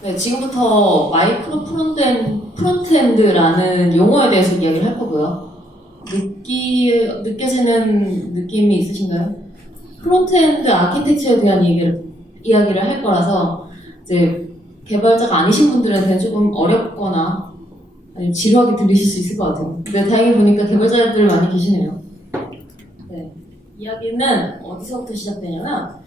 네, 지금부터 마이크로 프론트엔드라는 용어에 대해서 이야기를 할 거고요. 느껴지는 느낌이 있으신가요? 프론트엔드 아키텍처에 대한 이야기를 할 거라서 이제 개발자가 아니신 분들한테는 조금 어렵거나 아니면 지루하게 들리실 수 있을 것 같아요. 근데 다행히 보니까 개발자들 많이 계시네요. 네, 이야기는 어디서부터 시작되냐면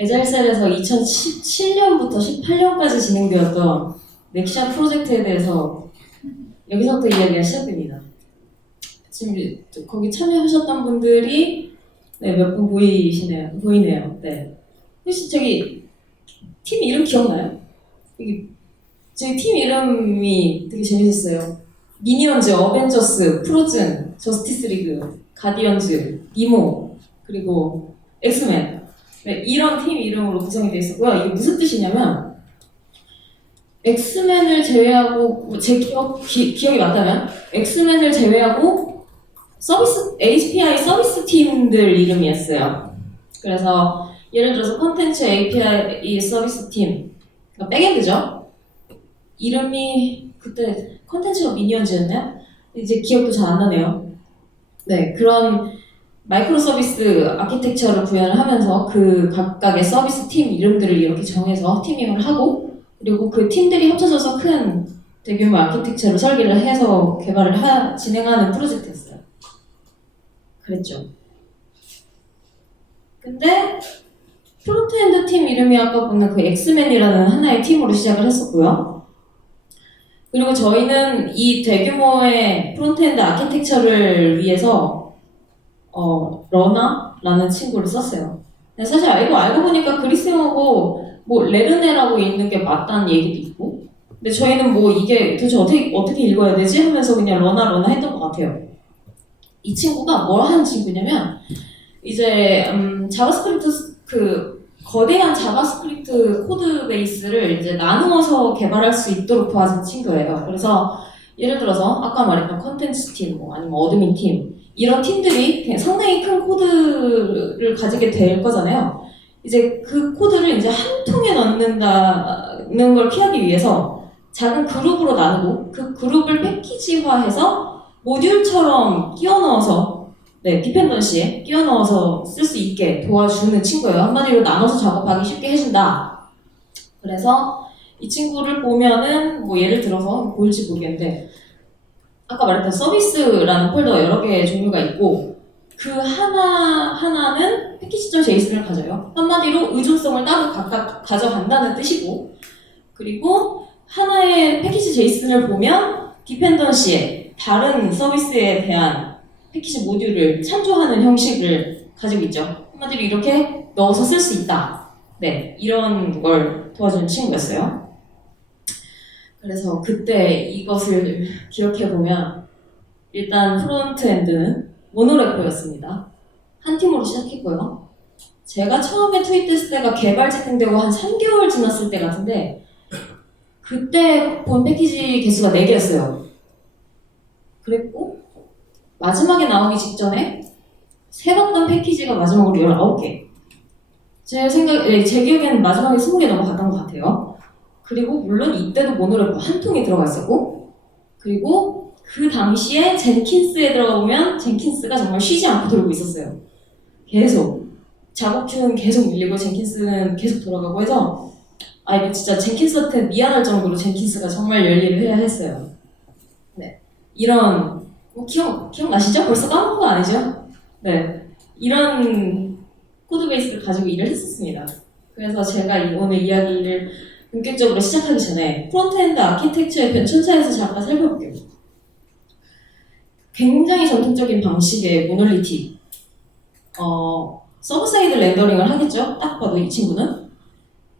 에자일셀에서 2017년부터 18년까지 진행되었던 넥션 프로젝트에 대해서 여기서부터 이야기가 시작됩니다. 지금 거기 참여하셨던 분들이 네, 몇 분 보이네요. 네. 혹시 저기 팀 이름 기억나요? 저희 팀 이름이 되게 재밌었어요. 미니언즈, 어벤져스, 프로즌, 저스티스 리그, 가디언즈, 니모, 그리고 엑스맨. 네, 이런 팀 이름으로 구성이 되어 있었고요. 이게 무슨 뜻이냐면 엑스맨을 제외하고 제 기억이 맞다면 엑스맨을 제외하고 API 서비스 팀들 이름이었어요. 그래서 예를 들어서 콘텐츠 API 서비스 팀, 그러니까 백엔드죠. 이름이 그때 콘텐츠가 미니언즈였나요? 이제 기억도 잘 안 나네요. 네, 그런 마이크로 서비스 아키텍처를 구현을 하면서 그 각각의 서비스 팀 이름들을 이렇게 정해서 팀밍을 하고 그리고 그 팀들이 합쳐져서 큰 대규모 아키텍처를 설계를 해서 개발을 진행하는 프로젝트였어요. 그랬죠. 근데 프론트엔드 팀 이름이 아까 보는 그 엑스맨이라는 하나의 팀으로 시작을 했었고요. 그리고 저희는 이 대규모의 프론트엔드 아키텍처를 위해서 러나라는 친구를 썼어요. 사실 알고 보니까 그리스 영어고 뭐 레르네라고 읽는 게 맞다는 얘기도 있고 근데 저희는 뭐 이게 도대체 어떻게 읽어야 되지? 하면서 그냥 러나 했던 것 같아요. 이 친구가 뭘 하는 친구냐면 이제 자바스크립트 거대한 자바스크립트 코드 베이스를 이제 나누어서 개발할 수 있도록 도와준 친구예요. 그래서 예를 들어서 아까 말했던 컨텐츠 팀, 뭐 아니면 어드민 팀 이런 팀들이 상당히 큰 코드를 가지게 될 거잖아요. 이제 그 코드를 이제 한 통에 넣는다는 걸 피하기 위해서 작은 그룹으로 나누고 그 그룹을 패키지화해서 모듈처럼 끼워 넣어서 디펜던시에 끼워 넣어서 쓸 수 있게 도와주는 친구예요. 한마디로 나눠서 작업하기 쉽게 해준다. 그래서 이 친구를 보면은 뭐 예를 들어서 보일지 모르겠는데 아까 말했던 서비스라는 폴더가 여러 개의 종류가 있고 그 하나는 패키지.json을 가져요. 한마디로 의존성을 따로 각각 가져간다는 뜻이고 그리고 하나의 패키지 JSON을 보면 디펜던시에 다른 서비스에 대한 패키지 모듈을 참조하는 형식을 가지고 있죠. 한마디로 이렇게 넣어서 쓸 수 있다. 네, 이런 걸 도와주는 친구였어요. 그래서 그때 이것을 기억해보면 일단 프론트엔드는 모노레포였습니다. 한 팀으로 시작했고요. 제가 처음에 투입됐을 때가 개발 채팅되고 한 3개월 지났을 때 같은데 그때 본 패키지 개수가 4개였어요. 그랬고 마지막에 나오기 직전에 새 봤던 패키지가 마지막으로 19개. 제 기억에는 마지막에 20개 넘어갔던 것 같아요. 그리고 물론 이때도 모노레포 한 통이 들어가 있었고 그리고 그 당시에 젠킨스에 들어가 보면 젠킨스가 정말 쉬지 않고 돌고 있었어요. 계속 작업 큐는 계속 밀리고 젠킨스는 계속 돌아가고 해서 이거 진짜 젠킨스한테 미안할 정도로 젠킨스가 정말 열일을 해야 했어요. 네, 이런 기억나시죠? 벌써 까먹은 거 아니죠? 네, 이런 코드베이스를 가지고 일을 했었습니다. 그래서 제가 오늘 이야기를 본격적으로 시작하기 전에 프론트엔드 아키텍처의 변천사에서 잠깐 살펴볼게요. 굉장히 전통적인 방식의 모놀리틱 서버 사이드 렌더링을 하겠죠? 딱 봐도 이 친구는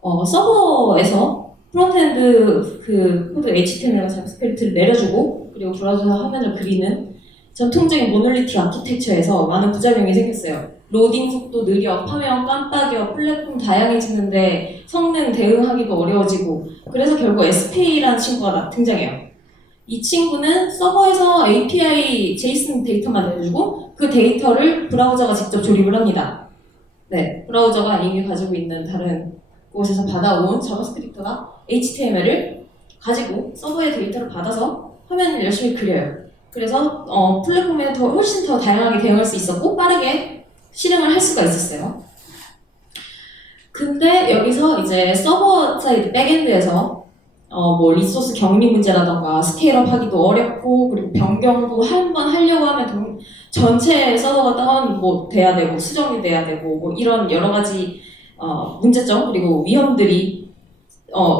서버에서 프론트엔드 그 코드 HTML과 자바스크립트를 내려주고 그리고 브라우저 화면을 그리는 전통적인 모놀리틱 아키텍처에서 많은 부작용이 생겼어요. 로딩 속도 느려, 파면 깜빡여, 플랫폼 다양해지는데 성능 대응하기도 어려워지고 그래서 결국 SPA라는 친구가 등장해요. 이 친구는 서버에서 API JSON 데이터만 내려주고 그 데이터를 브라우저가 직접 조립을 합니다. 네, 브라우저가 이미 가지고 있는 다른 곳에서 받아온 자바스크립트가 HTML을 가지고 서버의 데이터를 받아서 화면을 열심히 그려요. 그래서 플랫폼에 훨씬 더 다양하게 대응할 수 있었고 빠르게 실행을 할 수가 있었어요. 근데 여기서 이제 서버 사이드 백엔드에서 뭐 리소스 격리 문제라던가 스케일업 하기도 어렵고 그리고 변경도 한 번 하려고 하면 전체 서버가 다운 뭐 돼야 되고 수정이 돼야 되고 뭐 이런 여러 가지 문제점 그리고 위험들이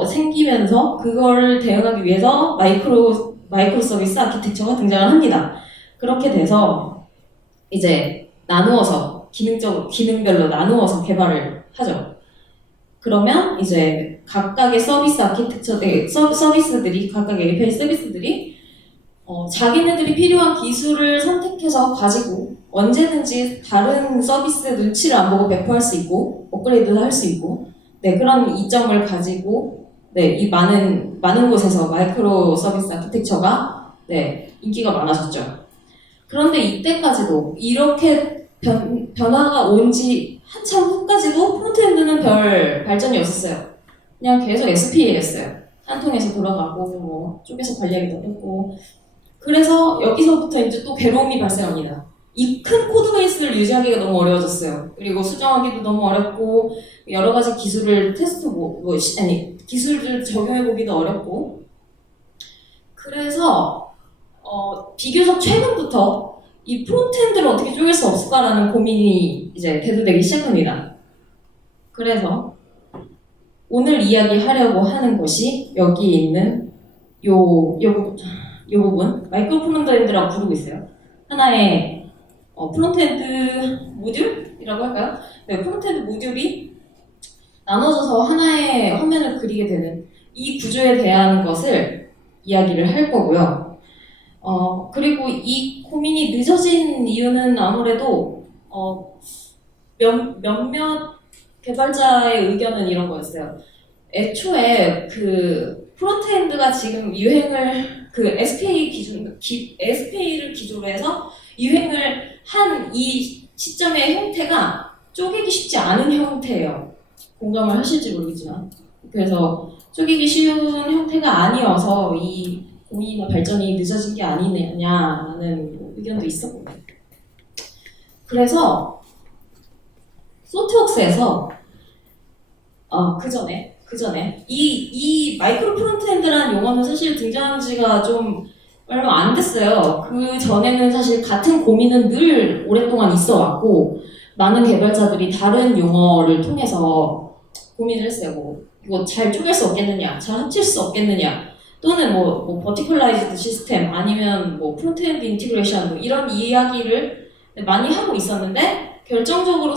생기면서 그걸 대응하기 위해서 마이크로 서비스 아키텍처가 등장을 합니다. 그렇게 돼서 이제 나누어서 기능별로 나누어서 개발을 하죠. 그러면 이제 각각의 서비스 서비스들이 각각의 API 서비스들이 자기네들이 필요한 기술을 선택해서 가지고 언제든지 다른 서비스의 눈치를 안 보고 배포할 수 있고 업그레이드도 할 수 있고 네 그런 이점을 가지고 네 이 많은 곳에서 마이크로 서비스 아키텍처가 네 인기가 많아졌죠. 그런데 이때까지도 이렇게 변화가 온 지 한참 후까지도 프론트엔드는 별 발전이 없었어요. 그냥 계속 SPA였어요. 한 통에서 돌아가고 뭐 쪼개서 관리하기도 어렵고 그래서 여기서부터 이제 또 괴로움이 발생합니다. 이 큰 코드베이스를 유지하기가 너무 어려워졌어요. 그리고 수정하기도 너무 어렵고 여러 가지 기술을 기술을 적용해보기도 어렵고 그래서 비교적 최근부터 이 프론트엔드를 어떻게 쪼갤 수 없을까라는 고민이 이제 대두되기 시작합니다. 그래서 오늘 이야기하려고 하는 것이 여기에 있는 요 부분 마이크로 프론트엔드라고 부르고 있어요. 하나의 프론트엔드 모듈이라고 할까요? 네, 프론트엔드 모듈이 나눠져서 하나의 화면을 그리게 되는 이 구조에 대한 것을 이야기를 할 거고요. 그리고 이 고민이 늦어진 이유는 아무래도 몇몇 개발자의 의견은 이런 거였어요. 애초에 그 프론트엔드가 지금 유행을 그 SPA를 기조로 해서 유행을 한 이 시점의 형태가 쪼개기 쉽지 않은 형태예요. 공감을 하실지 모르겠지만 그래서 쪼개기 쉬운 형태가 아니어서 이 고민이나 발전이 늦어진 게 아니냐라는 의견도 있었고 그래서 소트웍스에서 그 전에 이 마이크로 프론트엔드라는 용어는 사실 등장한 지가 좀 얼마 안 됐어요. 그 전에는 사실 같은 고민은 늘 오랫동안 있어 왔고 많은 개발자들이 다른 용어를 통해서 고민을 했어요. 뭐 이거 잘 쪼갤 수 없겠느냐, 잘 합칠 수 없겠느냐, 또는 뭐 버티컬라이즈드 시스템 아니면 뭐 프론트엔드 인티그레이션 뭐 이런 이야기를 많이 하고 있었는데 결정적으로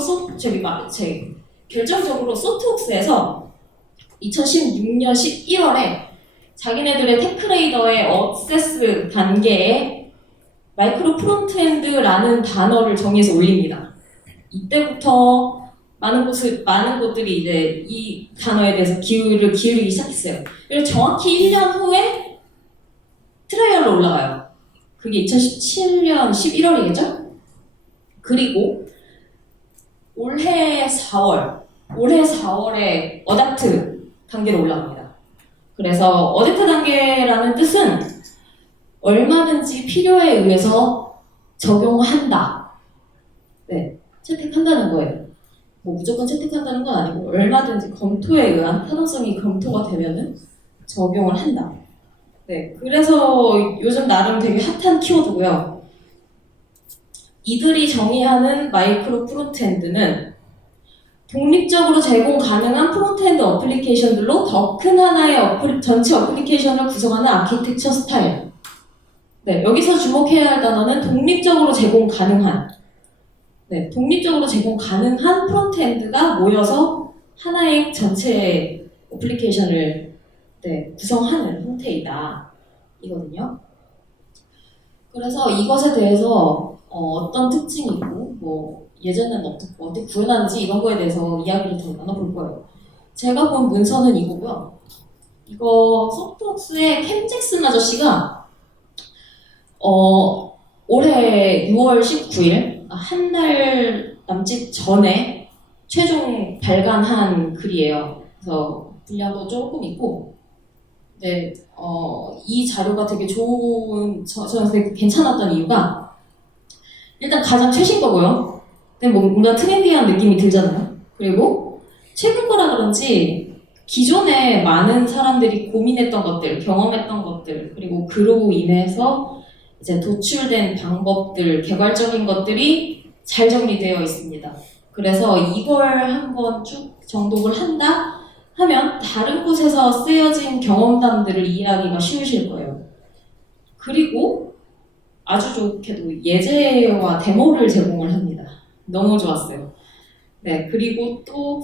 소트웍스에서 2016년 11월에 자기네들의 테크레이더의 어세스 단계에 마이크로 프론트엔드라는 단어를 정해서 올립니다. 이때부터 많은 곳들이 이제 이 단어에 대해서 기울이기 시작했어요. 그리고 정확히 1년 후에 트라이얼로 올라가요. 그게 2017년 11월이겠죠? 그리고 올해 4월에 어댑트 단계로 올라갑니다. 그래서 어댑트 단계라는 뜻은 얼마든지 필요에 의해서 적용한다. 네, 채택한다는 거예요. 뭐 무조건 채택한다는 건 아니고 얼마든지 검토에 의한 타당성이 검토가 되면은 적용을 한다. 네, 그래서 요즘 나름 되게 핫한 키워드고요. 이들이 정의하는 마이크로 프론트엔드는 독립적으로 제공 가능한 프론트엔드 어플리케이션들로 더 큰 하나의 전체 어플리케이션을 구성하는 아키텍처 스타일. 네, 여기서 주목해야 할 단어는 독립적으로 제공 가능한. 네, 독립적으로 제공 가능한 프론트엔드가 모여서 하나의 전체 어플리케이션을 구성하는 형태이다. 이거든요. 그래서 이것에 대해서 어떤 특징이 있고 뭐 예전에는 어떻게 구현하는지 이런 거에 대해서 이야기를 더 나눠볼 거예요. 제가 본 문서는 이거고요. 이거 소프트웍스의 캠 잭슨 아저씨가 올해 6월 19일 한 달 남짓 전에 최종 발간한 글이에요. 그래서 분량도 조금 있고, 네, 이 자료가 되게 저는 되게 괜찮았던 이유가 일단 가장 최신 거고요. 근데 뭔가 트렌디한 느낌이 들잖아요. 그리고 최근 거라 그런지 기존에 많은 사람들이 고민했던 것들, 경험했던 것들, 그리고 그로 인해서 이제 도출된 방법들, 개괄적인 것들이 잘 정리되어 있습니다. 그래서 이걸 한번 쭉 정독을 한다 하면 다른 곳에서 쓰여진 경험담들을 이해하기가 쉬우실 거예요. 그리고 아주 좋게도 예제와 데모를 제공을 합니다. 너무 좋았어요. 네, 그리고 또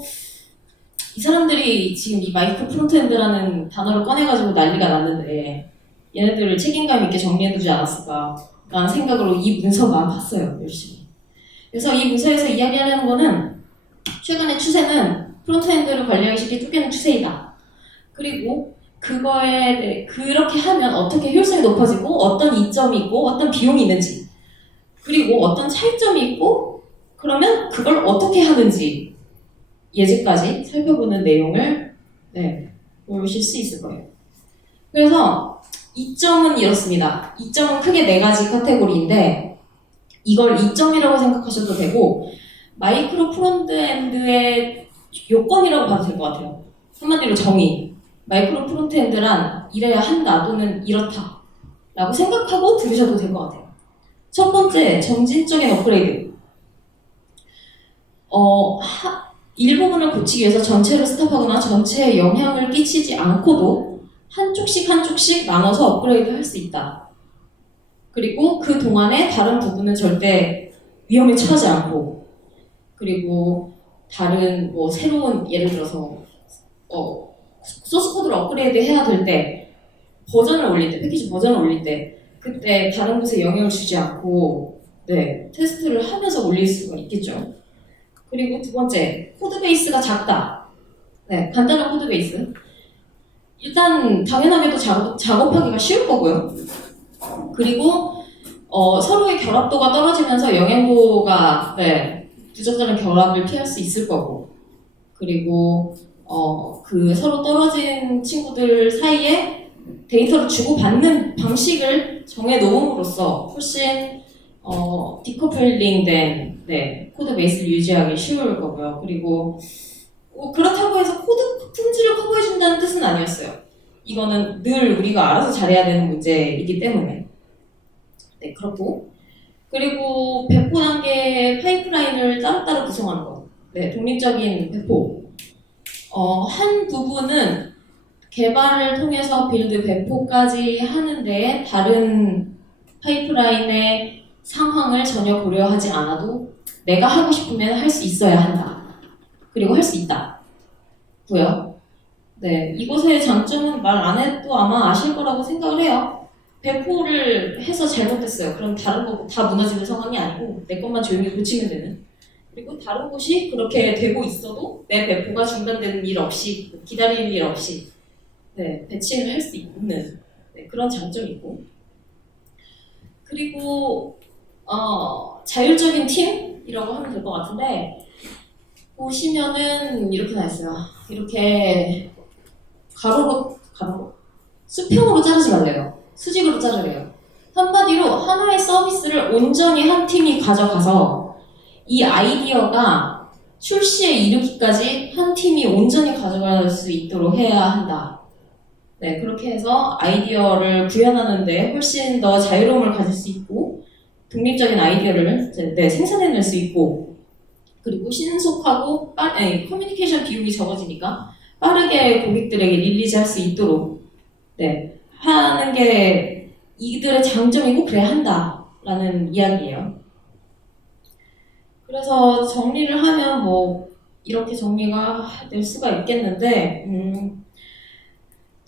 이 사람들이 지금 이 마이크로 프론트엔드라는 단어를 꺼내가지고 난리가 났는데 얘네들을 책임감 있게 정리해두지 않았을까 라는 생각으로 이 문서만 봤어요, 열심히. 그래서 이 문서에서 이야기하려는 거는 최근의 추세는 프론트엔드를 관리하기 쉽게 쪼개는 추세이다. 그리고 그렇게 하면 어떻게 효율성이 높아지고 어떤 이점이 있고 어떤 비용이 있는지 그리고 어떤 차이점이 있고 그러면 그걸 어떻게 하는지 예제까지 살펴보는 내용을 보실 수 있을 거예요. 그래서 이점은 이렇습니다. 이점은 크게 4가지 카테고리인데 이걸 이점이라고 생각하셔도 되고 마이크로 프론트엔드의 요건이라고 봐도 될 것 같아요. 한마디로 정의. 마이크로 프론트엔드란 이래야 한다 또는 이렇다 라고 생각하고 들으셔도 될 것 같아요. 첫 번째, 점진적인 업그레이드. 일부분을 고치기 위해서 전체를 스탑하거나 전체에 영향을 끼치지 않고도 한쪽씩 나눠서 업그레이드 할 수 있다. 그리고 그 동안에 다른 부분은 절대 위험에 처하지 않고 그리고 다른 새로운 예를 들어서 소스 코드를 업그레이드 해야 될 때 버전을 올릴 때 패키지 버전을 올릴 때 그때 다른 곳에 영향을 주지 않고 테스트를 하면서 올릴 수가 있겠죠. 그리고 두 번째, 코드 베이스가 작다. 간단한 코드 베이스. 일단 당연하게도 작업하기가 쉬울 거고요. 그리고 서로의 결합도가 떨어지면서 영양도가 부적절한 결합을 피할 수 있을 거고 그리고 그 서로 떨어진 친구들 사이에 데이터를 주고받는 방식을 정해놓음으로써 훨씬 디커플링된 코드 베이스를 유지하기 쉬울 거고요. 그리고 그렇다고 해서 코드 품질을 커버해준다는 뜻은 아니었어요. 이거는 늘 우리가 알아서 잘해야 되는 문제이기 때문에 그렇고 그리고 배포 단계 파이프라인을 따로따로 구성하는 것. 독립적인 배포. 한 부분은 개발을 통해서 빌드 배포까지 하는데 다른 파이프라인의 상황을 전혀 고려하지 않아도 내가 하고 싶으면 할 수 있어야 한다. 그리고 할 수 있다. 고요. 이것의 장점은 말 안 해도 아마 아실 거라고 생각을 해요. 배포를 해서 잘못됐어요. 그럼 다른 거 다 무너지는 상황이 아니고 내 것만 조용히 고치면 되는. 그리고 다른 곳이 그렇게 되고 있어도 내 배포가 중단되는 일 없이 기다리는 일 없이 배치를 할 수 있는 그런 장점이 있고 그리고 자율적인 팀이라고 하면 될 것 같은데 보시면은 이렇게 나있어요. 이렇게 가로로 수평으로 자르지 말래요. 수직으로 자르래요. 한마디로 하나의 서비스를 온전히 한 팀이 가져가서 이 아이디어가 출시에 이르기까지 한 팀이 온전히 가져갈 수 있도록 해야 한다. 그렇게 해서 아이디어를 구현하는데 훨씬 더 자유로움을 가질 수 있고 독립적인 아이디어를 생산해낼 수 있고 그리고 신속하고 커뮤니케이션 비용이 적어지니까 빠르게 고객들에게 릴리즈할 수 있도록 하는 게 이들의 장점이고 그래야 한다라는 이야기예요. 그래서 정리를 하면 이렇게 정리가 될 수가 있겠는데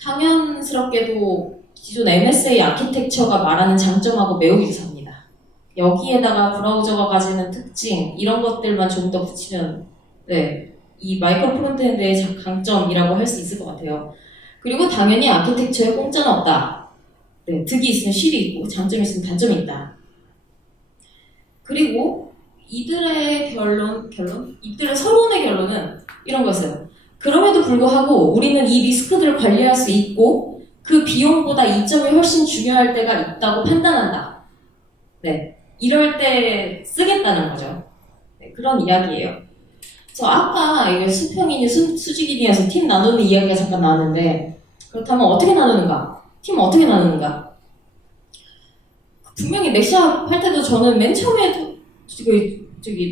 당연스럽게도 기존 MSA 아키텍처가 말하는 장점하고 매우 유사합니다. 여기에다가 브라우저가 가지는 특징 이런 것들만 좀 더 붙이면 이 마이크로 프론트엔드의 강점이라고 할 수 있을 것 같아요. 그리고 당연히 아키텍처에 공짜는 없다. 득이 있으면 실이 있고 장점이 있으면 단점이 있다. 그리고 이들의 이들의 서론의 결론은 이런 거였어요. 그럼에도 불구하고 우리는 이 리스크들을 관리할 수 있고 그 비용보다 이점이 훨씬 중요할 때가 있다고 판단한다. 네, 이럴 때 쓰겠다는 거죠. 네, 그런 이야기예요. 저 아까 이게 수평이니 수직이니에서 팀 나누는 이야기가 잠깐 나왔는데 그렇다면 어떻게 나누는가? 팀은 어떻게 나누는가? 분명히 넥샵 할 때도 저는 맨 처음에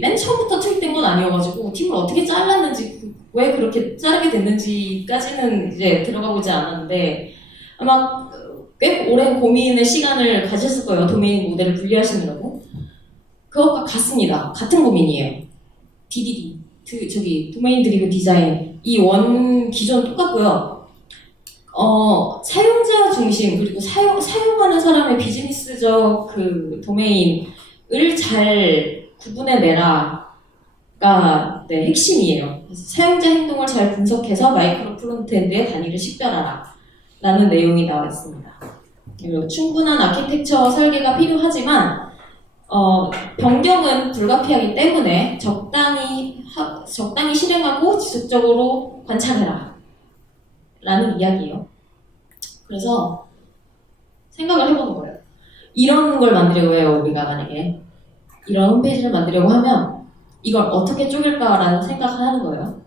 맨 처음부터 투입된 건 아니어가지고 팀을 어떻게 잘랐는지 왜 그렇게 자르게 됐는지까지는 이제 들어가 보지 않았는데 아마 꽤 오랜 고민의 시간을 가졌을 거예요. 도메인 모델을 분리하시느라고. 그것과 같습니다. 같은 고민이에요. DDD, 도메인 드리븐 디자인 이 원 기존 똑같고요. 사용자 중심 그리고 사용하는 사람의 비즈니스적 그 도메인을 잘 구분해내라가 네, 핵심이에요. 그래서 사용자 행동을 잘 분석해서 마이크로 프론트엔드의 단위를 식별하라 라는 내용이 나와 있습니다. 그리고 충분한 아키텍처 설계가 필요하지만 변경은 불가피하기 때문에 적당히 실행하고 지속적으로 관찰해라 라는 이야기예요. 그래서 생각을 해보는 거예요. 이런 걸 만들려고 해요. 우리가 만약에 이런 홈페이지를 만들려고 하면 이걸 어떻게 쪼갤까라는 생각을 하는 거예요.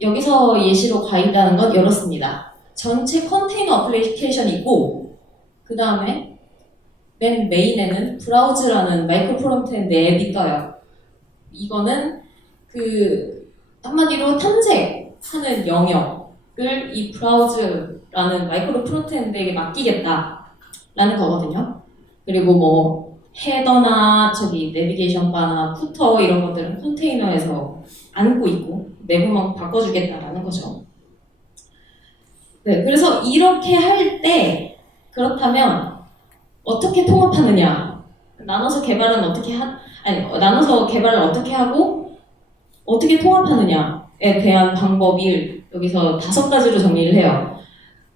여기서 예시로 가이드하는 건 이렇습니다. 전체 컨테이너 어플리케이션이 있고 그 다음에 맨 메인에는 브라우즈라는 마이크로 프론트엔드 앱이 떠요. 이거는 그 한마디로 탐색하는 영역을 이 브라우즈라는 마이크로 프론트엔드에게 맡기겠다라는 거거든요. 그리고 뭐 헤더나 내비게이션 바나 푸터 이런 것들은 컨테이너에서 안고 있고 내부만 바꿔주겠다라는 거죠. 네, 그래서 이렇게 할 때 그렇다면 어떻게 통합하느냐? 나눠서 개발을 어떻게 하고 어떻게 통합하느냐에 대한 방법이 여기서 5가지로 정리를 해요.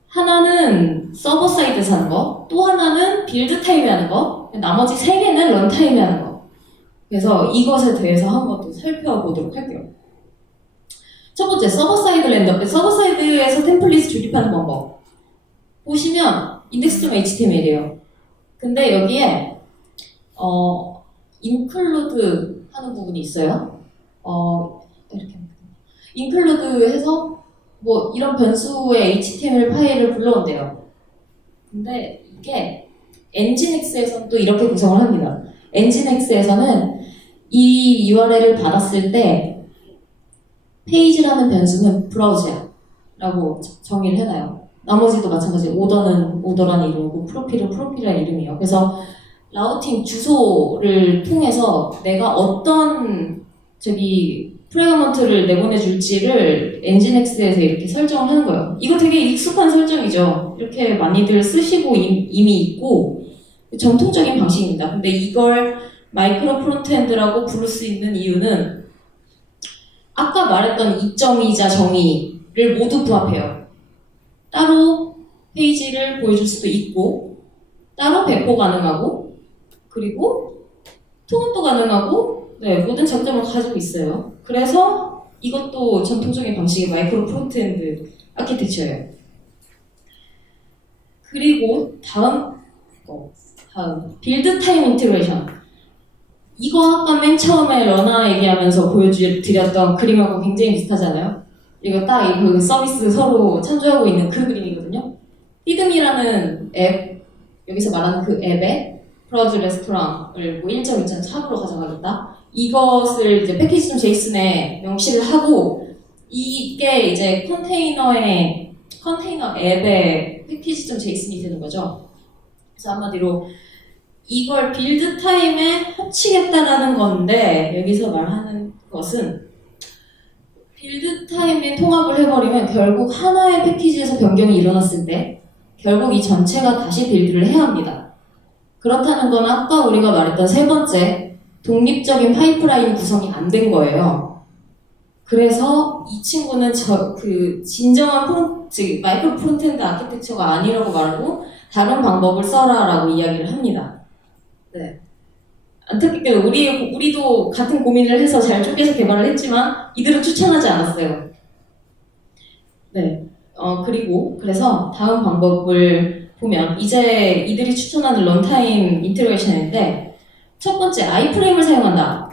하나는 서버 사이드에서 하는 거, 또 하나는 빌드 타임에 하는 거, 나머지 3개는 런 타임에 하는 거. 그래서 이것에 대해서 한번 또 살펴보도록 할게요. 첫 번째, 서버 사이드 렌더. 서버 사이드에서 템플릿을 조립하는 방법. 보시면 index.html이에요. 근데 여기에 include 하는 부분이 있어요. 이렇게 include 해서 뭐 이런 변수의 HTML 파일을 불러온대요. 근데 이게 엔진엑스에서는 또 이렇게 구성을 합니다. 엔진엑스에서는 이 URL을 받았을 때 페이지라는 변수는 브라우저야 라고 정의를 해놔요. 나머지도 마찬가지. 오더는 오더라는 이름이고 프로필은 프로필이라는 이름이에요. 그래서 라우팅 주소를 통해서 내가 어떤 프레그먼트를 내보내줄지를 엔진엑스에서 이렇게 설정을 하는 거예요. 이거 되게 익숙한 설정이죠. 이렇게 많이들 쓰시고 이미 있고 전통적인 방식입니다. 근데 이걸 마이크로 프론트엔드라고 부를 수 있는 이유는 아까 말했던 이점이자 정의를 모두 부합해요. 따로 페이지를 보여줄 수도 있고 따로 배포 가능하고 그리고 통합도 가능하고 모든 장점을 가지고 있어요. 그래서 이것도 전통적인 방식의 마이크로 프론트엔드 아키텍처예요. 그리고 다음 빌드 타임 인테그레이션. 이거 아까 맨 처음에 러너 얘기하면서 보여드렸던 그림하고 굉장히 비슷하잖아요. 이거 딱 그 서비스 서로 참조하고 있는 그 그림이거든요. 피드미라는 앱, 여기서 말하는 그 앱에 브라우즈 레스토랑을 뭐 1.2.3으로 가져가겠다. 이것을 이제 패키지.json에 명시를 하고 이게 이제 컨테이너 앱의 패키지.json이 되는 거죠. 그래서 한마디로 이걸 빌드 타임에 합치겠다라는 건데 여기서 말하는 것은 빌드 타임에 통합을 해버리면 결국 하나의 패키지에서 변경이 일어났을 때 결국 이 전체가 다시 빌드를 해야 합니다. 그렇다는 건 아까 우리가 말했던 3번째 독립적인 파이프라인 구성이 안 된 거예요. 그래서 이 친구는 진정한 마이크로 프론트엔드 아키텍처가 아니라고 말하고 다른 방법을 써라라고 이야기를 합니다. 네. 안타깝게도 우리도 같은 고민을 해서 잘 쪼개서 개발을 했지만 이들은 추천하지 않았어요. 네. 그리고 그래서 다음 방법을 보면 이제 이들이 추천하는 런타임 인테그레이션인데 첫 번째 아이프레임을 사용한다.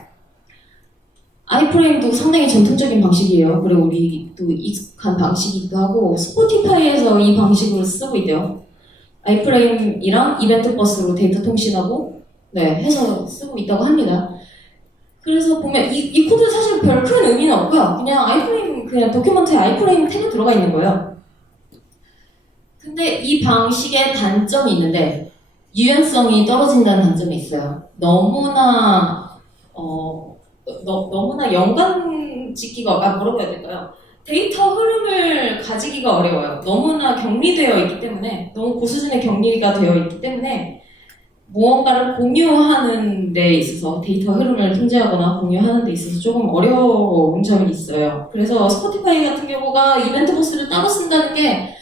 아이프레임도 상당히 전통적인 방식이에요. 그리고 우리도 익숙한 방식이기도 하고 스포티파이에서 이 방식으로 쓰고 있대요. 아이프레임이랑 이벤트 버스로 데이터 통신하고 해서 쓰고 있다고 합니다. 그래서 보면 이 코드 사실 별 큰 의미는 없고요. 그냥 아이프레임, 그냥 도큐먼트에 아이프레임 태그 들어가 있는 거예요. 근데 이 방식의 단점이 있는데 유연성이 떨어진다는 단점이 있어요. 너무나 연관 짓기가 뭐라고 해야 될까요? 데이터 흐름을 가지기가 어려워요. 너무나 격리되어 있기 때문에 너무 고수준의 격리가 되어 있기 때문에 무언가를 공유하는 데 있어서 데이터 흐름을 통제하거나 공유하는 데 있어서 조금 어려운 점이 있어요. 그래서 스포티파이 같은 경우가 이벤트 버스를 따로 쓴다는 게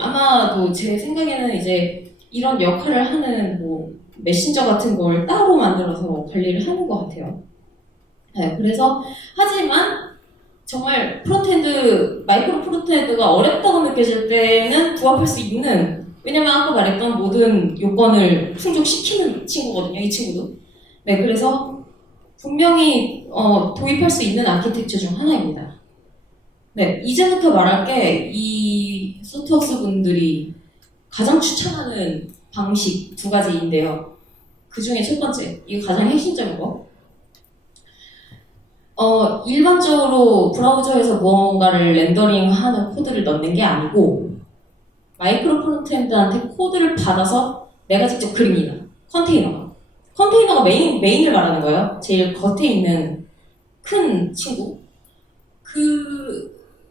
아마도 제 생각에는 이제 이런 역할을 하는 뭐 메신저 같은 걸 따로 만들어서 관리를 하는 것 같아요. 그래서 하지만 정말 프론트엔드, 마이크로 프론트엔드가 어렵다고 느껴질 때는 부합할 수 있는, 왜냐면 아까 말했던 모든 요건을 충족시키는 친구거든요, 이 친구도. 그래서 분명히 도입할 수 있는 아키텍처 중 하나입니다. 이제부터 말할 게 이 소프트웍스 분들이 가장 추천하는 방식 두 가지인데요. 그 중에 첫 번째, 이거 가장 핵심적인 거. 일반적으로 브라우저에서 무언가를 렌더링하는 코드를 넣는 게 아니고 마이크로 프론트엔드한테 코드를 받아서 내가 직접 그립니다. 컨테이너가 메인을 말하는 거예요. 제일 겉에 있는 큰 친구.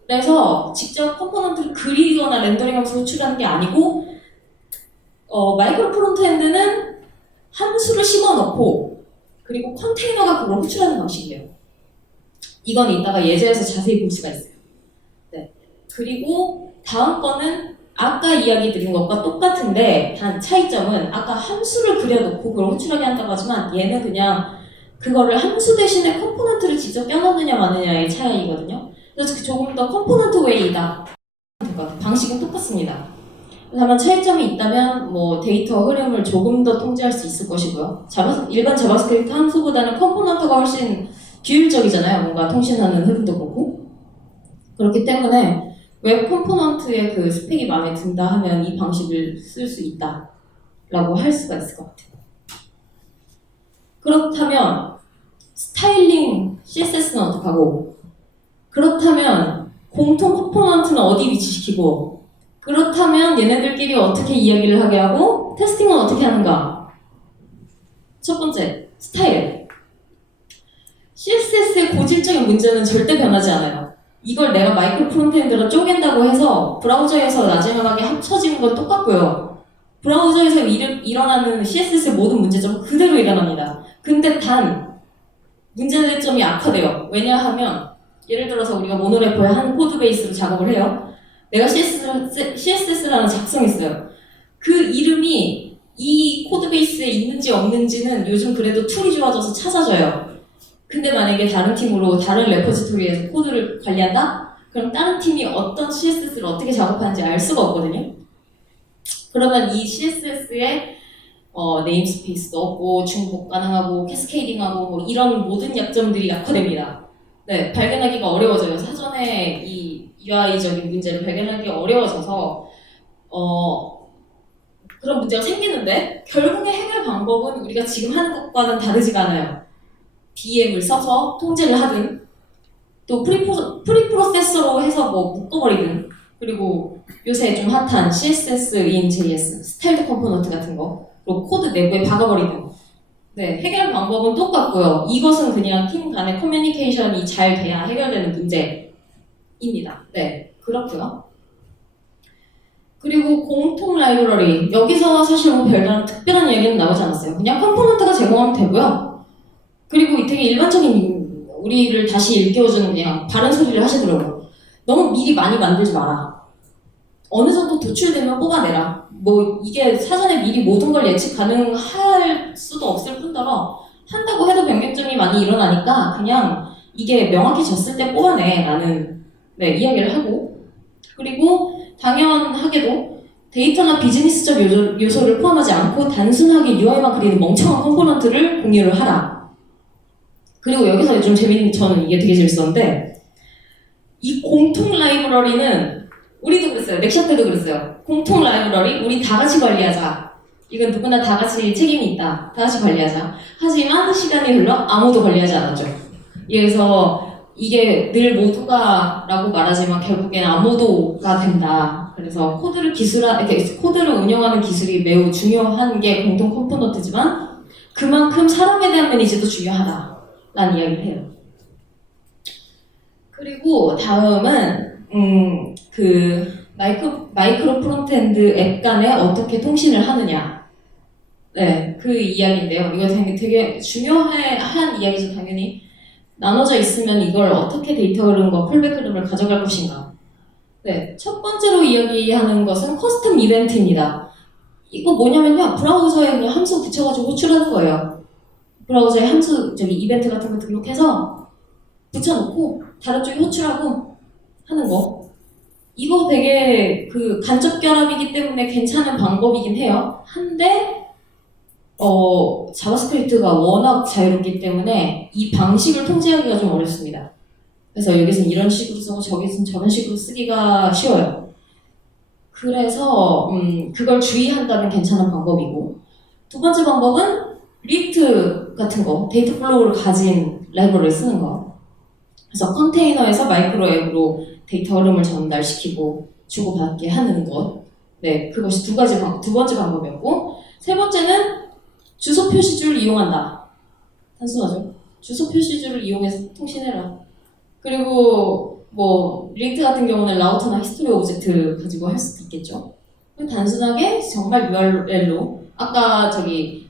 그래서 직접 컴포넌트를 그리거나 렌더링하면서 호출하는 게 아니고 마이크로 프론트엔드는 함수를 심어넣고 그리고 컨테이너가 그걸 호출하는 방식이에요. 이건 이따가 예제에서 자세히 볼 수가 있어요. 그리고 다음 거는 아까 이야기 드린 것과 똑같은데 단 차이점은 아까 함수를 그려놓고 그걸 호출하게 한다고 하지만 얘는 그냥 그거를 함수 대신에 컴포넌트를 직접 껴넣느냐 마느냐의 차이거든요. 그래서 조금 더 컴포넌트 웨이이다. 방식은 똑같습니다. 다만 차이점이 있다면 뭐 데이터 흐름을 조금 더 통제할 수 있을 것이고요. 일반 자바스크립트 함수보다는 컴포넌트가 훨씬 규율적이잖아요. 뭔가 통신하는 흐름도 그렇고. 그렇기 때문에 웹 컴포넌트의 그 스펙이 마음에 든다 하면 이 방식을 쓸 수 있다 라고 할 수가 있을 것 같아요. 그렇다면 스타일링 CSS는 어떡하고, 그렇다면 공통 컴포넌트는 어디 위치시키고, 그렇다면 얘네들끼리 어떻게 이야기를 하게 하고 테스팅은 어떻게 하는가. 첫 번째, 스타일. CSS의 고질적인 문제는 절대 변하지 않아요. 이걸 내가 마이크로 프론트엔드로 쪼갠다고 해서 브라우저에서 나중에 합쳐지는 건 똑같고요. 브라우저에서 일어나는 CSS의 모든 문제점은 그대로 일어납니다. 근데 단 문제점이 악화돼요. 왜냐하면 예를 들어서 우리가 모노레포에 한 코드 베이스로 작업을 해요. 내가 CSS라는 작성했어요. 그 이름이 이 코드 베이스에 있는지 없는지는 요즘 그래도 툴이 좋아져서 찾아져요. 근데 만약에 다른 팀으로 다른 레포지토리에서 코드를 관리한다? 그럼 다른 팀이 어떤 CSS를 어떻게 작업하는지 알 수가 없거든요. 그러면 이 CSS에 네임스페이스도 없고 중복 가능하고 캐스케이딩하고 뭐 이런 모든 약점들이 약화됩니다. 발견하기가 어려워져요. 사전에 이 UI적인 문제를 발견하기 어려워져서 그런 문제가 생기는데 결국에 해결 방법은 우리가 지금 하는 것과는 다르지가 않아요. BM을 써서 통제를 하든 또 프리프로세서로 해서 뭐 묶어버리든, 그리고 요새 좀 핫한 CSS in JS, 스타일드 컴포넌트 같은 거 그리고 코드 내부에 박아버리든 해결 방법은 똑같고요. 이것은 그냥 팀 간의 커뮤니케이션이 잘 돼야 해결되는 문제입니다. 그렇고요. 그리고 공통 라이브러리, 여기서 사실 뭐 별다른 특별한 이야기는 나오지 않았어요. 그냥 컴포넌트가 제공하면 되고요. 그리고 되게 일반적인 우리를 다시 일깨워주는 그냥 바른 소리를 하시더라고요. 너무 미리 많이 만들지 마라. 어느 정도 도출되면 뽑아내라. 뭐 이게 사전에 미리 모든 걸 예측 가능할 수도 없을 뿐더러 한다고 해도 변경점이 많이 일어나니까 그냥 이게 명확히 졌을 때 뽑아내 라는 네, 이야기를 하고, 그리고 당연하게도 데이터나 비즈니스적 요소를 포함하지 않고 단순하게 UI만 그리는 멍청한 컴포넌트를 공유를 하라. 그리고 여기서 좀 재밌는, 저는 이게 되게 재밌었는데, 이 공통 라이브러리는 우리도 그랬어요. 넥샷 때도 그랬어요. 공통 라이브러리 우리 다 같이 관리하자. 이건 누구나 다 같이 책임이 있다. 다 같이 관리하자. 하지만 시간이 흘러 아무도 관리하지 않았죠. 그래서 이게 늘 모두가 라고 말하지만 결국엔 아무도가 된다. 그래서 코드를 운영하는 기술이 매우 중요한 게 공통 컴포넌트지만 그만큼 사람에 대한 매니지도 중요하다라는 이야기를 해요. 그리고 다음은 그 마이크로 프론트엔드 앱 간에 어떻게 통신을 하느냐. 네, 그 이야기인데요. 이거 되게 중요한 이야기죠, 당연히. 나눠져 있으면 이걸 어떻게 데이터 흐름과 콜백 흐름을 가져갈 것인가. 네, 첫 번째로 이야기하는 것은 커스텀 이벤트입니다. 이거 뭐냐면요, 브라우저에 그냥 함수 붙여가지고 호출하는 거예요. 브라우저에 함수, 이벤트 같은 거 등록해서 붙여놓고 다른 쪽에 호출하고 하는 거. 이거 되게 그 간접 결합이기 때문에 괜찮은 방법이긴 해요. 한데 자바스크립트가 워낙 자유롭기 때문에 이 방식을 통제하기가 좀 어렵습니다. 그래서 여기서는 이런 식으로 쓰고 저기서는 저런 식으로 쓰기가 쉬워요. 그래서 그걸 주의한다면 괜찮은 방법이고, 두 번째 방법은 리액트 같은 거, 데이터 플로우를 가진 라이브러리를 쓰는 거. 그래서 컨테이너에서 마이크로 앱으로 데이터 흐름을 전달시키고 주고받게 하는 것. 네, 그것이 두 번째 방법이었고, 세 번째는 주소 표시줄을 이용한다. 단순하죠. 주소 표시줄을 이용해서 통신해라. 그리고 뭐 리액트 같은 경우는 라우터나 히스토리 오브젝트 가지고 할 수도 있겠죠. 단순하게 정말 URL로 아까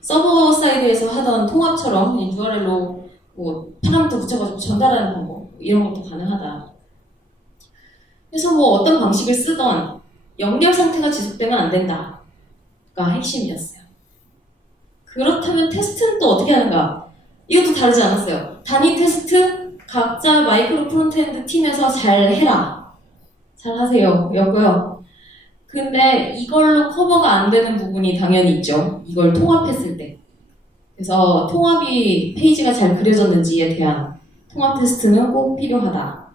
서버 사이드에서 하던 통합처럼 URL로 뭐 파라미터 붙여가지고 전달하는 방법 이런 것도 가능하다. 그래서 뭐 어떤 방식을 쓰던 연결 상태가 지속되면 안 된다가 핵심이었어요. 그렇다면 테스트는 또 어떻게 하는가? 이것도 다르지 않았어요. 단위 테스트 각자 마이크로 프론트엔드 팀에서 잘 해라. 잘 하세요. 였고요. 근데 이걸로 커버가 안 되는 부분이 당연히 있죠. 이걸 통합했을 때. 그래서 통합이 페이지가 잘 그려졌는지에 대한 통합 테스트는 꼭 필요하다.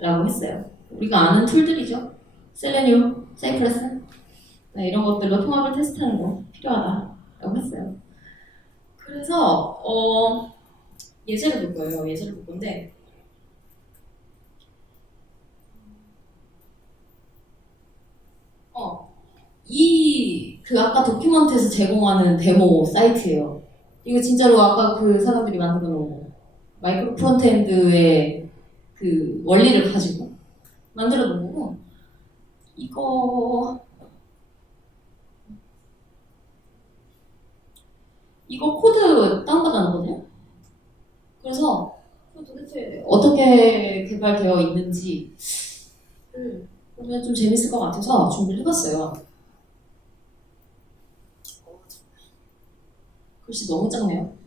라고 했어요. 우리가 아는 툴들이죠. 셀레니움, 사이프러스 네, 이런 것들로 통합을 테스트하는 거 필요하다라고 했어요. 그래서 예제를 볼 거예요. 예제를 볼 건데 아까 도큐먼트에서 제공하는 데모 사이트예요. 이거 진짜로 아까 그 사람들이 만들어 놓은 마이크로 프론트엔드의 그 원리를 가지고 만들어 놓은 거고, 이거 코드 다운받아 놓거든요. 그래서 도대체 어떻게 개발되어 있는지 보면 좀 재밌을 것 같아서 준비를 해봤어요. 글씨 너무 작네요.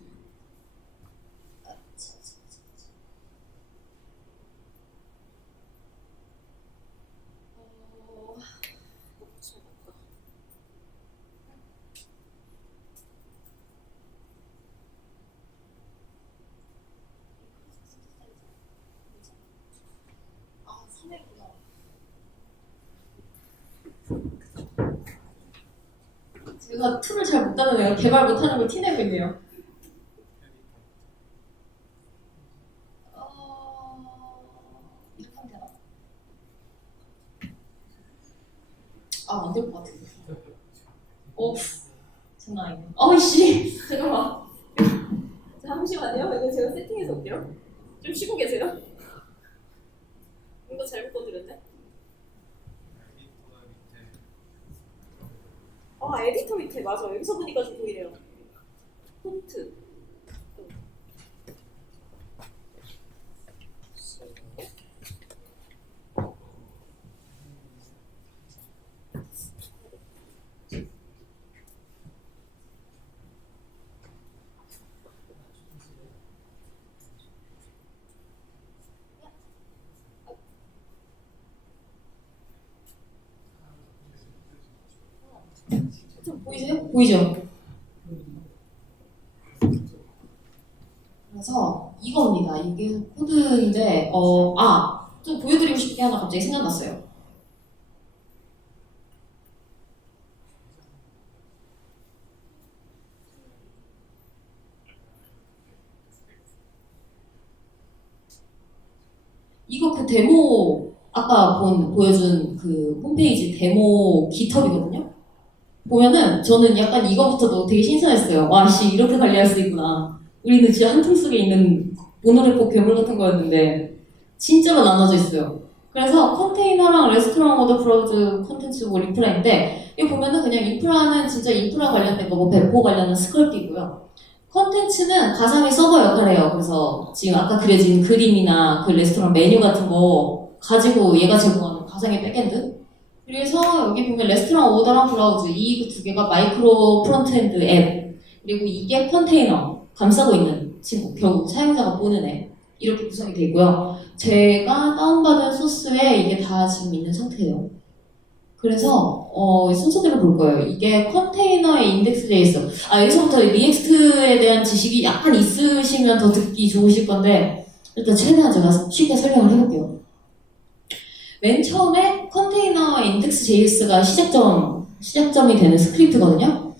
제가 툴을 잘 못 따르네요. 개발 못하는 걸 티내고 있네요. 이렇게 하면 되나? 안 될 것 같은데. 장난 아니네. 어이씨! 잠깐만. 잠시만요. 이거 제가 세팅해서 올게요. 좀 쉬고 계세요. 이거 잘못 꺼드렸네. 에디터 밑에 맞아. 여기서 보니까 좀 보이네요. 폰트. 보이죠? 그래서 이겁니다. 이게 코드인데, 좀 보여드리고 싶은 게 하나 갑자기 생각났어요. 이거 그 데모, 아까 보여준 그 홈페이지 데모 깃허브거든요? 보면은 저는 약간 이거부터도 되게 신선했어요. 와, 씨, 이렇게 관리할 수 있구나. 우리는 진짜 한 통 속에 있는 모노레포 괴물 같은 거였는데, 진짜로 나눠져 있어요. 그래서 컨테이너랑 레스토랑 모드 브라우즈 컨텐츠 뭐 인프라인데, 여기 보면은 그냥 인프라는 진짜 인프라 관련된 거고, 배포 관련한 스크립트이고요. 컨텐츠는 가상의 서버 역할을 해요. 그래서 지금 아까 그려진 그림이나 그 레스토랑 메뉴 같은 거 가지고 얘가 제공하는 가상의 백엔드? 그래서 여기 보면 레스토랑 오더랑 브라우즈 이 두 개가 마이크로 프론트엔드 앱 그리고 이게 컨테이너 감싸고 있는 친구 결국 사용자가 보는 앱 이렇게 구성이 되어 있고요. 제가 다운받은 소스에 이게 다 지금 있는 상태예요. 그래서 순서대로 볼 거예요. 이게 컨테이너의 index.js. 여기서부터 리액트에 대한 지식이 약간 있으시면 더 듣기 좋으실 건데 일단 최대한 제가 쉽게 설명을 해볼게요. 맨 처음에 컨테이너 index.js가 시작점이 되는 스크립트거든요.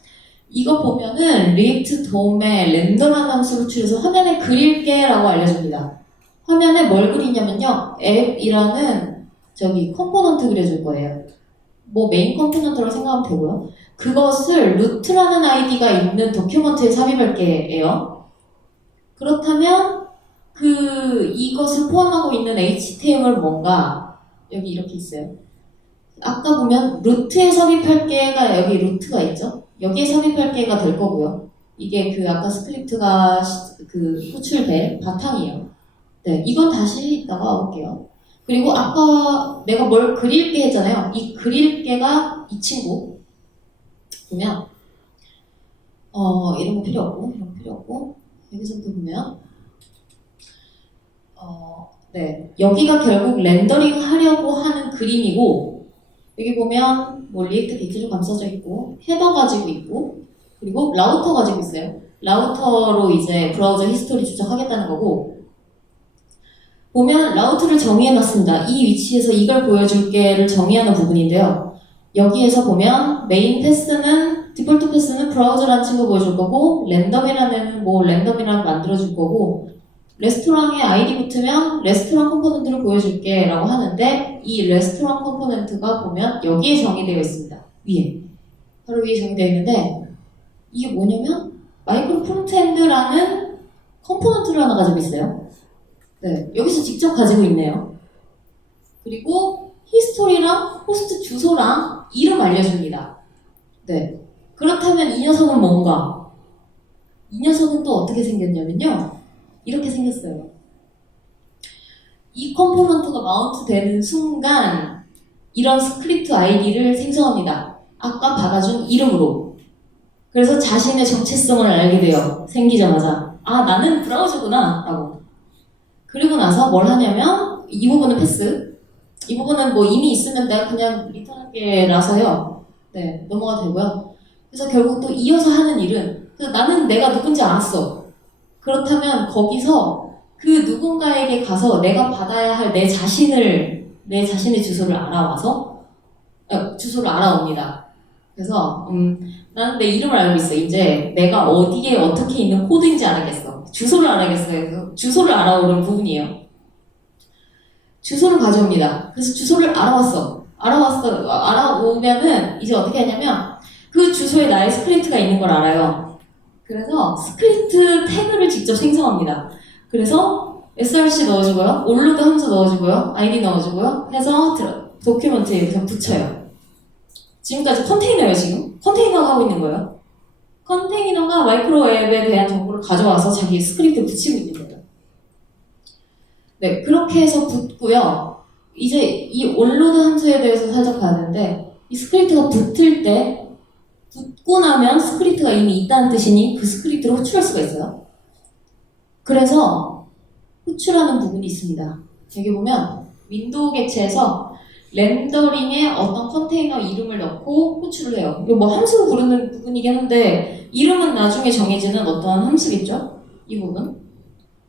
이거 보면은 리액트 돔의 렌더라는 함수를 추려서 화면에 그릴게라고 알려줍니다. 화면에 뭘 그리냐면요. 앱이라는 저기 컴포넌트 그려줄 거예요. 뭐 메인 컴포넌트라고 생각하면 되고요. 그것을 루트라는 아이디가 있는 도큐먼트에 삽입할 게예요. 그렇다면 이것을 포함하고 있는 HTML 뭔가 여기 이렇게 있어요. 아까 보면 루트에 삽입할 게가 여기 루트가 있죠? 여기에 삽입할 게가 될 거고요. 이게 그 아까 스크립트가 호출될 바탕이에요. 네, 이건 다시 이따가 와볼게요. 그리고 아까 내가 뭘 그릴게 했잖아요. 이 그릴게가 이 친구 보면 이런 거 필요 없고 여기서부터 보면 네, 여기가 결국 렌더링 하려고 하는 그림이고 여기 보면 뭐 리액트 객지로 감싸져 있고 헤더 가지고 있고 그리고 라우터 가지고 있어요. 라우터로 이제 브라우저 히스토리 추적하겠다는 거고 보면 라우트를 정의해놨습니다. 이 위치에서 이걸 보여줄게를 정의하는 부분인데요. 여기에서 보면 메인 패스는 디폴트 패스는 브라우저라는 친구 보여줄 거고 랜덤이라는 만들어줄 거고 레스토랑에 아이디 붙으면 레스토랑 컴포넌트를 보여줄게 라고 하는데 이 레스토랑 컴포넌트가 보면 여기에 정의되어 있습니다. 위에 바로 위에 정의되어 있는데 이게 뭐냐면 마이크로 프론트엔드라는 컴포넌트를 하나 가지고 있어요. 네, 여기서 직접 가지고 있네요. 그리고 히스토리랑 호스트 주소랑 이름 알려줍니다. 네. 그렇다면 이 녀석은 뭔가? 이 녀석은 또 어떻게 생겼냐면요. 이렇게 생겼어요. 이 컴포넌트가 마운트 되는 순간 이런 스크립트 아이디를 생성합니다. 아까 받아준 이름으로. 그래서 자신의 정체성을 알게 돼요. 생기자마자. 나는 브라우저구나 라고. 그리고 나서 뭘 하냐면 이 부분은 패스. 이 부분은 뭐 이미 있으면 내가 그냥 리턴할게라서요. 네, 넘어가 되고요. 그래서 결국 또 이어서 하는 일은 나는 내가 누군지 알았어. 그렇다면 거기서 그 누군가에게 가서 내가 받아야 할 내 자신의 주소를 주소를 알아옵니다. 그래서 나는 내 이름을 알고 있어. 이제 내가 어디에 어떻게 있는 코드인지 알아야겠어. 주소를 알아야겠어요. 그래서 주소를 알아오는 부분이에요. 주소를 가져옵니다. 그래서 주소를 알아오면은 이제 어떻게 하냐면 그 주소에 나의 스크립트가 있는 걸 알아요. 그래서 스크립트 태그를 직접 생성합니다. 그래서 src 넣어주고요. 올로드 함수 넣어주고요. id 넣어주고요. 해서 도큐먼트에 그냥 붙여요. 지금까지 컨테이너예요, 지금. 컨테이너가 하고 있는 거예요. 컨테이너가 마이크로 앱에 대한 정보를 가져와서 자기 스크립트 붙이고 있는 거예요. 네, 그렇게 해서 붙고요. 이제 이 온로드 함수에 대해서 살짝 봐야 되는데 이 스크립트가 붙고 나면 스크립트가 이미 있다는 뜻이니 그 스크립트를 호출할 수가 있어요. 그래서 호출하는 부분이 있습니다. 여기 보면 윈도우 객체에서 렌더링에 어떤 컨테이너 이름을 넣고 호출을 해요. 이거 뭐 함수 부르는 부분이긴 한데 이름은 나중에 정해지는 어떠한 함수겠죠? 이 부분.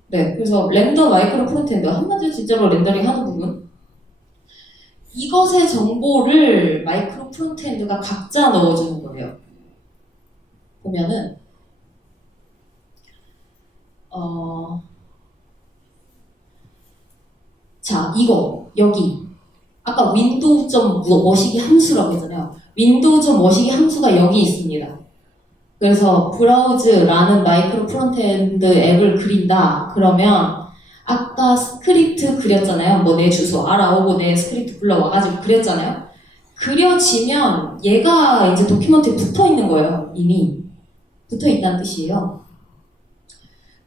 네, 그래서 렌더 마이크로 프론트엔드 한마디로 진짜로 렌더링 하는 부분. 이것의 정보를 마이크로 프론트엔드가 각자 넣어주는 거예요. 보면은 자, 이거 여기 아까 윈도우.머시기 함수라고 했잖아요. 윈도우.머시기 함수가 여기 있습니다. 그래서 브라우즈라는 마이크로 프론트엔드 앱을 그린다. 그러면 아까 스크립트 그렸잖아요. 뭐 내 주소 알아오고 내 스크립트 불러와가지고 그렸잖아요. 그려지면 얘가 이제 도큐먼트에 붙어 있는 거예요. 이미 붙어 있다는 뜻이에요.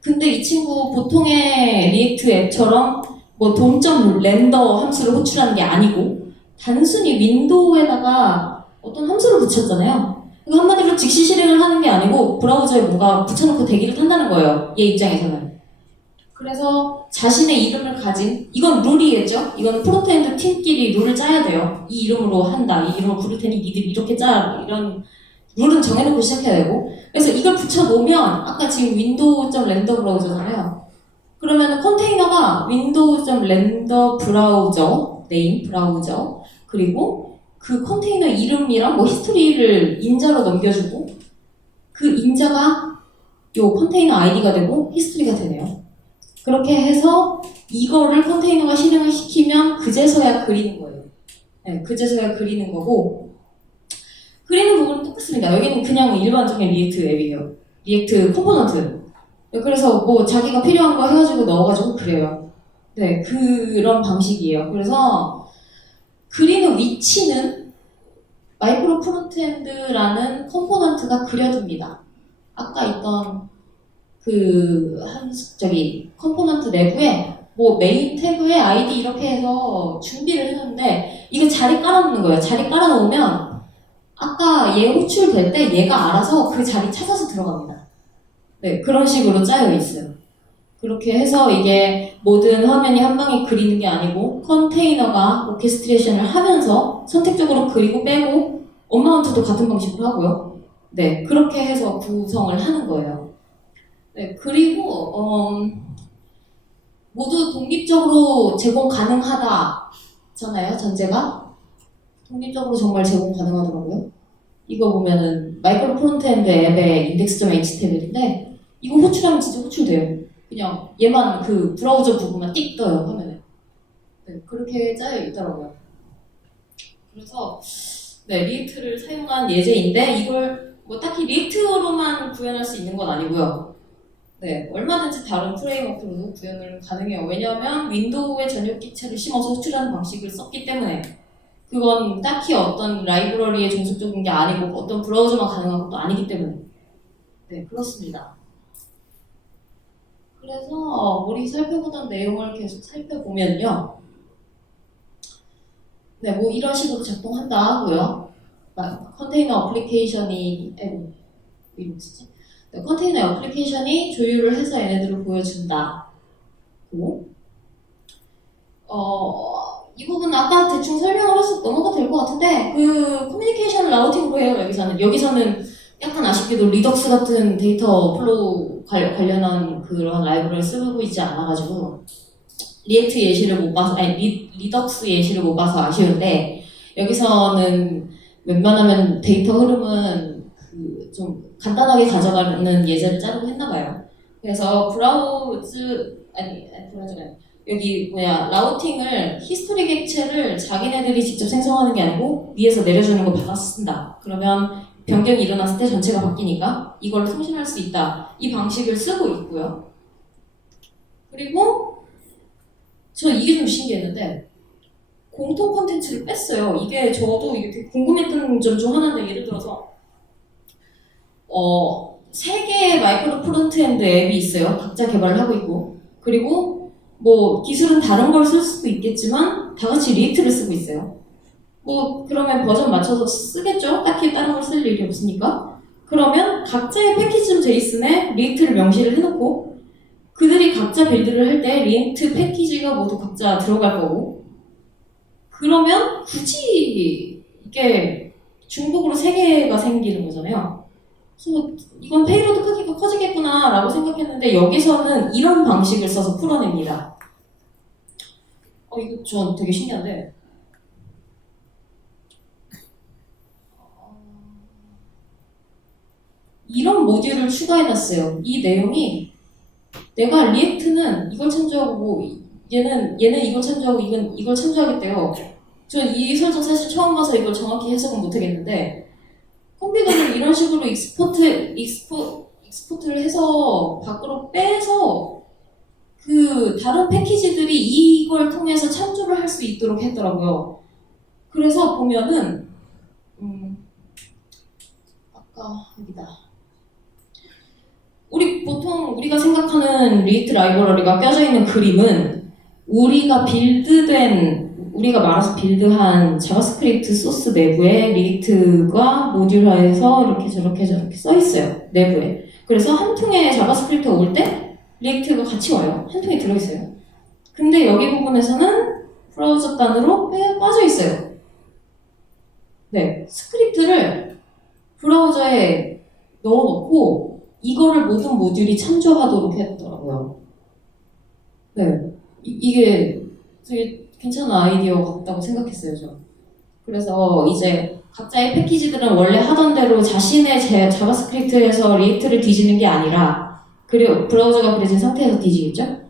근데 이 친구 보통의 리액트 앱처럼 뭐 동점 렌더 함수를 호출하는 게 아니고 단순히 윈도우에다가 어떤 함수를 붙였잖아요. 이거 한마디로 즉시 실행을 하는 게 아니고 브라우저에 뭔가 붙여놓고 대기를 탄다는 거예요. 얘 입장에서는. 그래서 자신의 이름을 가진 이건 룰이겠죠? 이건 프론트엔드 팀끼리 룰을 짜야 돼요. 이 이름으로 한다. 이 이름으로 부를 테니 니들 이렇게 짜. 이런 룰은 정해놓고 시작해야 되고 그래서 이걸 붙여놓으면 아까 지금 윈도우.렌더 브라우저잖아요. 그러면 컨테이너가 윈도우.렌더 브라우저 네임 브라우저 그리고 그 컨테이너 이름이랑 뭐 히스토리를 인자로 넘겨주고 그 인자가 요 컨테이너 아이디가 되고 히스토리가 되네요. 그렇게 해서 이거를 컨테이너가 실행을 시키면 그제서야 그리는 거예요. 네, 그제서야 그리는 거고 그리는 부분은 똑같습니다. 여기는 그냥 일반적인 리액트 앱이에요. 리액트 컴포넌트. 그래서 뭐 자기가 필요한 거 해가지고 넣어가지고 그래요. 네, 그런 방식이에요. 그래서 그리는 위치는 마이크로 프론트엔드라는 컴포넌트가 그려줍니다. 아까 있던 컴포넌트 내부에 뭐 메인 태그에 아이디 이렇게 해서 준비를 해놓는데 이거 자리 깔아놓는 거예요. 자리 깔아놓으면 아까 얘 호출될 때 얘가 알아서 그 자리 찾아서 들어갑니다. 네, 그런 식으로 짜여 있어요. 그렇게 해서 이게 모든 화면이 한 방에 그리는 게 아니고 컨테이너가 오케스트레이션을 하면서 선택적으로 그리고 빼고 언마운트도 같은 방식으로 하고요. 네, 그렇게 해서 구성을 하는 거예요. 네, 그리고 모두 독립적으로 제공 가능하다잖아요, 전제가. 독립적으로 정말 제공 가능하더라고요. 이거 보면은 마이크로 프론트엔드 앱의 index.html인데 이거 호출하면 진짜 호출돼요. 그냥 얘만 그 브라우저 부분만 띡 떠요, 화면에. 네, 그렇게 짜여 있더라고요. 그래서 네, 리액트를 사용한 예제인데 이걸 뭐 딱히 리액트로만 구현할 수 있는 건 아니고요. 네, 얼마든지 다른 프레임워크로도 구현을 가능해요. 왜냐하면 윈도우에 전용 기체를 심어서 호출하는 방식을 썼기 때문에 그건 딱히 어떤 라이브러리에 종속적인 게 아니고 어떤 브라우저만 가능한 것도 아니기 때문에 네, 그렇습니다. 그래서 우리 살펴보던 내용을 계속 살펴보면요. 네, 뭐 이런 식으로 작동한다 하고요. 컨테이너 어플리케이션이 뭐지? 네, 컨테이너 어플리케이션이 조율을 해서 얘네들을 보여준다. 이 부분은 아까 대충 설명을 해서 넘어가도 될 것 같은데 그 커뮤니케이션 라우팅으로 해요. 여기서는 약간 아쉽게도 리덕스 같은 데이터 플로우 관련한 그런 라이브러리를 쓰고 있지 않아가지고 리액트 예시를 못 봐서 리덕스 예시를 못 봐서 아쉬운데 여기서는 웬만하면 데이터 흐름은 좀 간단하게 가져가는 예제를 짜려고 했나봐요. 그래서 브라우즈가 여기 라우팅을 히스토리 객체를 자기네들이 직접 생성하는 게 아니고 위에서 내려주는 거 받아서 쓴다. 그러면 변경이 일어났을 때 전체가 바뀌니까 이걸 송신할 수 있다. 이 방식을 쓰고 있고요. 그리고 저 이게 좀 신기했는데 공통 콘텐츠를 뺐어요. 이게 저도 되게 궁금했던 점 중 하나인데 예를 들어서 3개의 마이크로 프론트엔드 앱이 있어요. 각자 개발을 하고 있고 그리고 뭐 기술은 다른 걸 쓸 수도 있겠지만 다 같이 리액트를 쓰고 있어요. 뭐 그러면 버전 맞춰서 쓰겠죠? 딱히 다른 걸 쓸 일이 없으니까. 그러면 각자의 패키지.json에 리액트를 명시를 해놓고 그들이 각자 빌드를 할 때 리액트 패키지가 모두 각자 들어갈 거고 그러면 굳이 이게 중복으로 3개가 생기는 거잖아요. 그래서 이건 페이로드 크기가 커지겠구나 라고 생각했는데 여기서는 이런 방식을 써서 풀어냅니다. 이거 전 되게 신기한데 이런 모듈을 추가해놨어요. 이 내용이 내가 리액트는 이걸 참조하고 뭐 얘는 이걸 참조하고 이걸 참조하겠대요. 전 이 설정 사실 처음 봐서 이걸 정확히 해석은 못하겠는데 컴퓨터를 이런 식으로 익스포트를 해서 밖으로 빼서 그 다른 패키지들이 이걸 통해서 참조를 할 수 있도록 했더라고요. 그래서 보면은 아까 여기다 보통 우리가 생각하는 리액트 라이브러리가 껴져 있는 그림은 우리가 말아서 빌드한 자바스크립트 소스 내부에 리액트가 모듈화해서 이렇게 저렇게 써 있어요. 내부에. 그래서 한 통에 자바스크립트가 올 때 리액트가 같이 와요. 한 통에 들어있어요. 근데 여기 부분에서는 브라우저 단으로 빠져 있어요. 네, 스크립트를 브라우저에 넣어놓고 이거를 모든 모듈이 참조하도록 했더라고요. 네, 이게 되게 괜찮은 아이디어 같다고 생각했어요, 저. 그래서 이제 각자의 패키지들은 원래 하던 대로 자신의 자바스크립트에서 리액트를 뒤지는 게 아니라 그리고 브라우저가 그려진 상태에서 뒤지겠죠?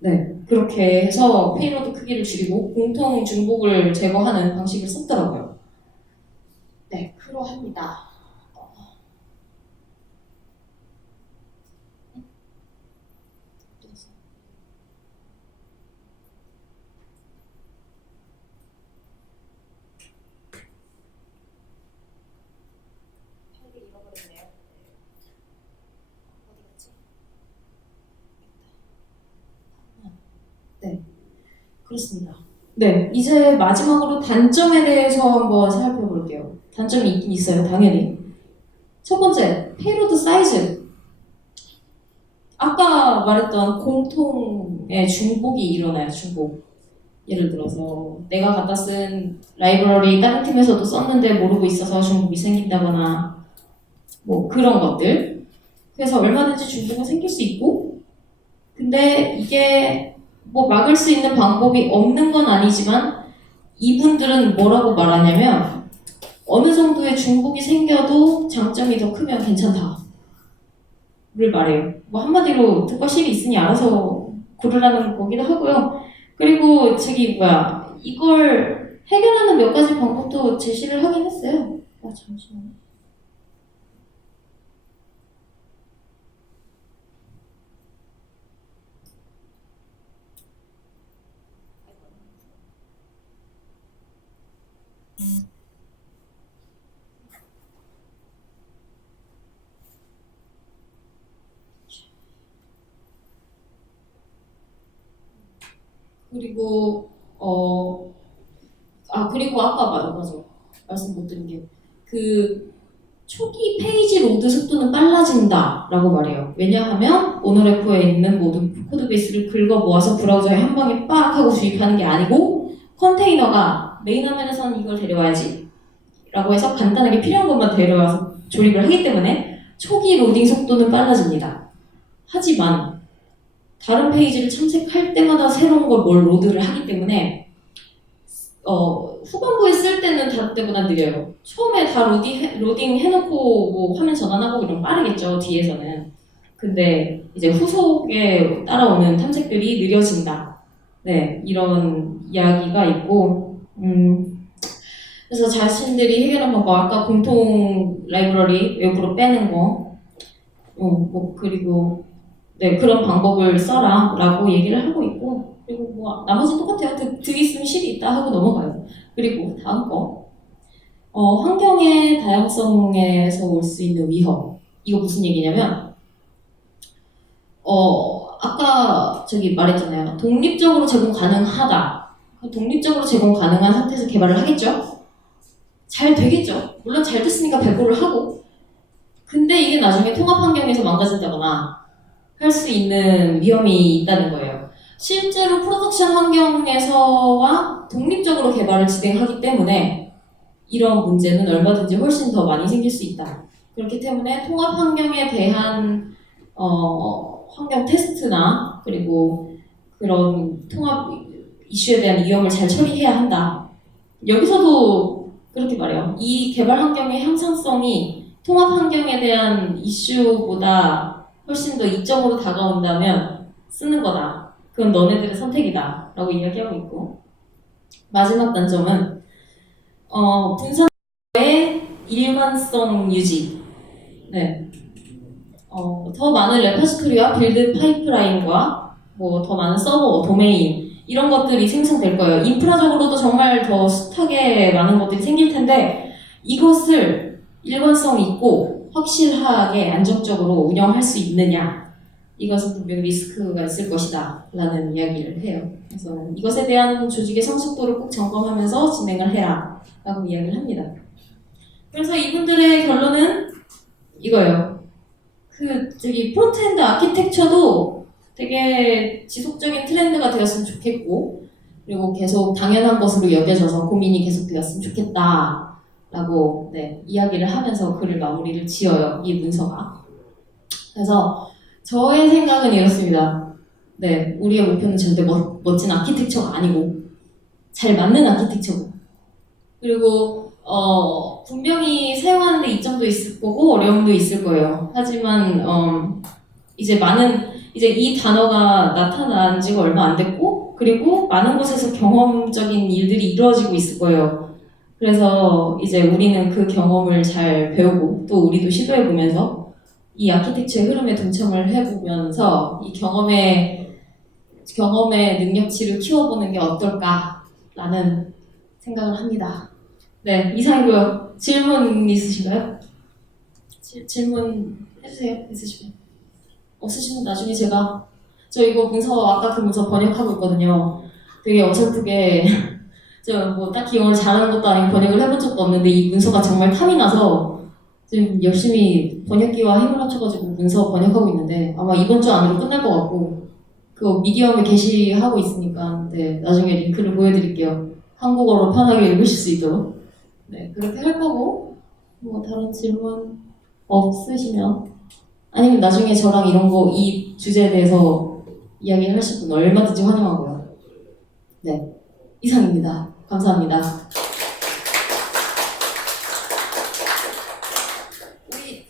네, 그렇게 해서 페이로드 크기를 줄이고 공통 중복을 제거하는 방식을 썼더라고요. 네, 그러합니다. 네, 그렇습니다. 네, 이제 마지막으로 단점에 대해서 한번 살펴볼게요. 단점이 있긴 있어요, 당연히. 첫 번째, 페이로드 사이즈. 아까 말했던 공통의 중복이 일어나요, 중복. 예를 들어서 내가 갖다 쓴 라이브러리 다른 팀에서도 썼는데 모르고 있어서 중복이 생긴다거나 뭐 그런 것들. 그래서 얼마든지 중복은 생길 수 있고 근데 이게 뭐 막을 수 있는 방법이 없는 건 아니지만 이분들은 뭐라고 말하냐면 어느 정도의 중복이 생겨도 장점이 더 크면 괜찮다를 말해요. 뭐 한마디로 득과 실이 있으니 알아서 고르라는 거기도 하고요. 그리고 이걸 해결하는 몇 가지 방법도 제시를 하긴 했어요. 잠시만요. 그리고 그리고 아까 맞아 말씀 못 드린 게 그 초기 페이지 로드 속도는 빨라진다라고 말해요. 왜냐하면 오너레포에 있는 모든 코드베이스를 긁어 모아서 브라우저에 한 방에 빡 하고 주입하는 게 아니고 컨테이너가 메인 화면에서는 이걸 데려와야지 라고 해서 간단하게 필요한 것만 데려와서 조립을 하기 때문에 초기 로딩 속도는 빨라집니다. 하지만 다른 페이지를 탐색할 때마다 새로운 걸 로드를 하기 때문에 후반부에 쓸 때는 다른 때보다 느려요. 처음에 다 로딩 해놓고 뭐 화면 전환하고 이러면 빠르겠죠, 뒤에서는. 근데 이제 후속에 따라오는 탐색들이 느려진다. 네, 이런 이야기가 있고, 그래서 자신들이 해결한 방법, 아까 공통 라이브러리 외부로 빼는 거, 그리고 네, 그런 방법을 써라 라고 얘기를 하고 있고 그리고 뭐 나머지 똑같아요. 득 있으면 실이 있다 하고 넘어가요. 그리고 다음 거 환경의 다양성에서 올 수 있는 위험 이거 무슨 얘기냐면 아까 말했잖아요. 독립적으로 제공 가능하다. 독립적으로 제공 가능한 상태에서 개발을 하겠죠? 잘 되겠죠? 물론 잘 됐으니까 배포를 하고 근데 이게 나중에 통합 환경에서 망가진다거나 할 수 있는 위험이 있다는 거예요. 실제로 프로덕션 환경에서와 독립적으로 개발을 진행하기 때문에 이런 문제는 얼마든지 훨씬 더 많이 생길 수 있다. 그렇기 때문에 통합 환경에 대한 환경 테스트나 그리고 그런 통합 이슈에 대한 위험을 잘 처리해야 한다. 여기서도 그렇게 말해요. 이 개발 환경의 향상성이 통합 환경에 대한 이슈보다 훨씬 더 이점으로 다가온다면 쓰는 거다. 그건 너네들의 선택이다. 라고 이야기하고 있고, 마지막 단점은 분산의 일관성 유지. 네. 더 많은 레퍼지토리와 빌드 파이프라인과 뭐 더 많은 서버, 도메인 이런 것들이 생성될 거예요. 인프라적으로도 정말 더 숱하게 많은 것들이 생길 텐데 이것을 일관성 있고 확실하게 안정적으로 운영할 수 있느냐, 이것은 분명 리스크가 있을 것이다 라는 이야기를 해요. 그래서 이것에 대한 조직의 성숙도를 꼭 점검하면서 진행을 해라 라고 이야기를 합니다. 그래서 이분들의 결론은 이거예요. 프론트엔드 아키텍처도 되게 지속적인 트렌드가 되었으면 좋겠고, 그리고 계속 당연한 것으로 여겨져서 고민이 계속 되었으면 좋겠다 라고 이야기를 하면서 글을 마무리를 지어요, 이 문서가. 그래서 저의 생각은 이렇습니다. 우리의 목표는 절대 멋진 아키텍처가 아니고 잘 맞는 아키텍처고, 그리고 분명히 사용하는데 이점도 있을 거고 어려움도 있을 거예요. 하지만 이제 이 단어가 나타난 지가 얼마 안 됐고, 그리고 많은 곳에서 경험적인 일들이 이루어지고 있을 거예요. 그래서 이제 우리는 그 경험을 잘 배우고 또 우리도 시도해보면서 이 아키텍처의 흐름에 동참을 해보면서 이 경험의 능력치를 키워보는 게 어떨까라는 생각을 합니다. 네, 이상이고요. 질문 있으신가요? 질문 해주세요. 있으시면. 없으시면 나중에 저 이거 아까 그 문서 번역하고 있거든요. 되게 어설프게 저 뭐 딱히 영어를 잘하는 것도 아니고 번역을 해본 적도 없는데 이 문서가 정말 탐이 나서 지금 열심히 번역기와 힘을 합쳐가지고 문서 번역하고 있는데 아마 이번 주 안으로 끝날 것 같고, 그거 미디엄에 게시하고 있으니까 나중에 링크를 보여드릴게요. 한국어로 편하게 읽으실 수 있도록. 그렇게 할 거고, 뭐 다른 질문 없으시면, 아니면 나중에 저랑 이 주제에 대해서 이야기하실 분 얼마든지 환영하고요. 이상입니다. 감사합니다. 우리